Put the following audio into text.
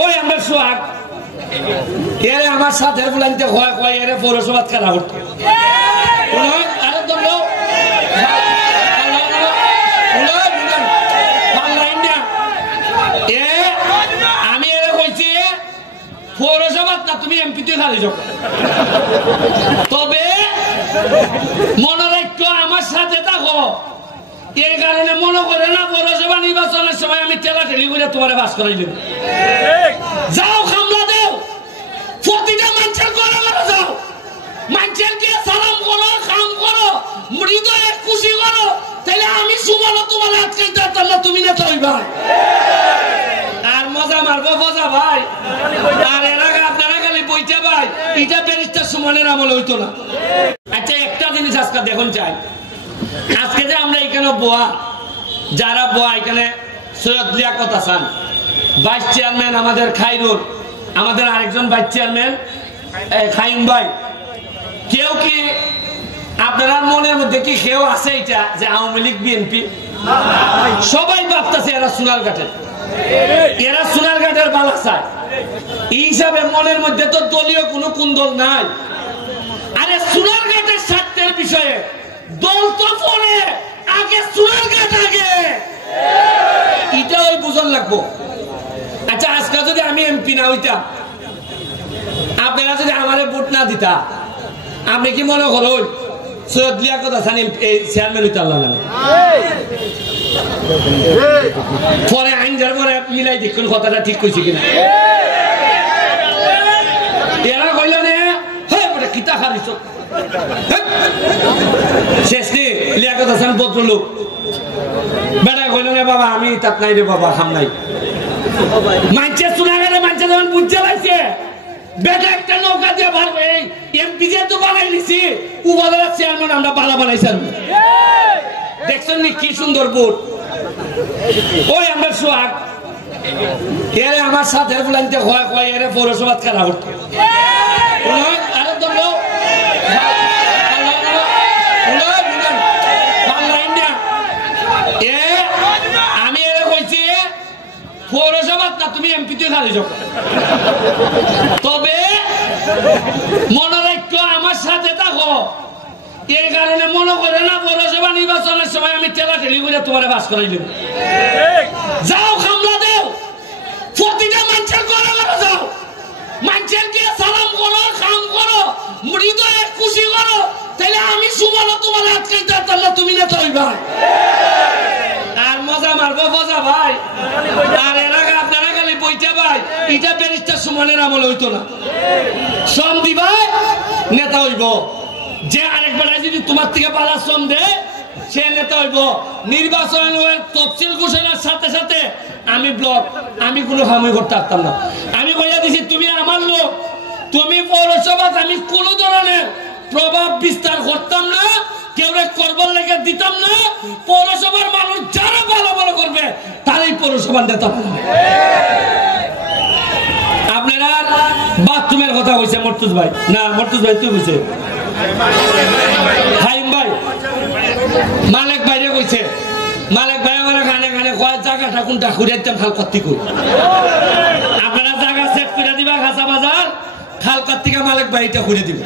ওই আমরা সোহাগ এর আমার সাথে বুলাইতে হয় কয় এর পৌরসভা খেলা করতো আরে ধরলো আমি এর কইছি পৌরসভা না তুমি এমপি তুই খালি যাও তবে মনে রাখো আমার সাথে থাকো এই কারণে মনে করে না পৌরসভা নির্বাচনের সময় আমি ঠেলা ঠেলি করে তোমার বাস করাই দেব যাও খামলা দেও প্রতিটা মানুষের ঘরে ঘরে যাও মানুষের গিয়ে সালাম করো কাম করো হৃদয়ে খুশি করো তাহলে আমি সুবল তোমার আটকাইতে পারতাম না তুমি নেতা হইবা আর মজা মারবো মজা ভাই আর এর আগে আপনারা খালি বইতে ভাই এটা ব্যারিস্টার সুমনের আমলে হইতো না আচ্ছা একটা জিনিস আজকে দেখুন চাই আজকে যে আমরা এখানে বোয়া যারা বোয়া এখানে সৈয়দ লিয়াকত হাসান ভাইস চেয়ারম্যান আমাদের খাইরুল আমাদের আরেকজন ভাইস চেয়ারম্যান খাইম ভাই কেউ কি আপনার মনের মধ্যে কি কেউ আছে এটা যে আওয়ামী লীগ বিএনপি সবাই ভাবতেছে এরা সোনারঘাটের বালাসায় এই হিসাবে মনের মধ্যে তো দলীয় কোনো কুন্দল নাই আরে সোনারঘাটের স্বার্থের বিষয়ে দল তো পরে আগে সোনারঘাট আগে এটা ওই বুঝন লাগবো আচ্ছা আজকে যদি আমি এমপি না হইতাম আপনারা যদি আমারে ভোট না দিতা আপনি কি মনে করো সৈয়দ লিয়াকত হাসান চেয়ারম্যান হইতে আল্লাহ পরে আইন যার পরে মিলাই দেখুন কথাটা ঠিক কইছি কিনা এরা কইল নে কিতা খারিছ শেষ নি লিয়াকত হাসান ভদ্রলোক বেটা কইল নে বাবা আমি তাত নাই রে বাবা খাম নাই মানছে শোনা গেলে মানছে যখন বুঝতে লাগছে বেটা একটা নৌকা দিয়ে পারবে এমপি যে তো বানাই লিছি উপজেলা চেয়ারম্যান আমরা বালা বানাইছেন দেখছেন নি কি সুন্দর বোর্ড ওই আমরা সোহাগ এর আমার সাথে বুলাইতে হয় কয় এর পৌরসভা খেলা করতো আরে ধরলো আমি এর কইছি পৌরসভা না তুমি এমপি তুই খালি যাও তবে মনে রাখো আমার সাথে থাকো এই কারণে মনে করে না পৌরসভা নির্বাচনের সময় আমি ঠেলা ঠেলি করে তোমার বাস করাই দেব যাও খামলা দেও প্রতিটা মানুষের ঘরে ঘরে যাও মানুষের গিয়ে সালাম করো কাম করো হৃদয়ে খুশি করো তাহলে আমি সুবল তোমার আটকাইতে পারতাম না তুমি নেতা হইবা আর মজা মারবো মজা ভাই আর এর আগে আপনারা খালি বইতে ভাই এটা ব্যারিস্টার সুমনের আমলে হইতো না শ্রম দিবা নেতা হইব যে আরেকবার যদি তোমার থেকে পালা শ্রম দেয় সে নেতা হইব নির্বাচন তফসিল ঘোষণার সাথে সাথে আমি ব্লক আমি কোনো হামই করতে পারতাম না আমি বলে দিছি তুমি আমার লোক তুমি পৌরসভা আমি কোনো ধরনের প্রভাব বিস্তার করতাম না কেউ করবার লেগে দিতাম না পৌরসভার মানুষ যারা ভালো ভালো করবে তারাই পৌরসভার নেতা আপনারা বাথরুমের কথা কইছে মর্তুজ ভাই না মর্তুজ ভাই তুই কইছে হাইম ভাই মালিক ভাইরে কইছে মালিক ভাই আমার গানে গানে কয় জায়গাটা কোনটা ঘুরাইতাম খাল কত্তি কই আপনারা জায়গা সেট করে দিবা খাসা বাজার খাল কত্তিকা মালিক ভাইটা ঘুরে দিবে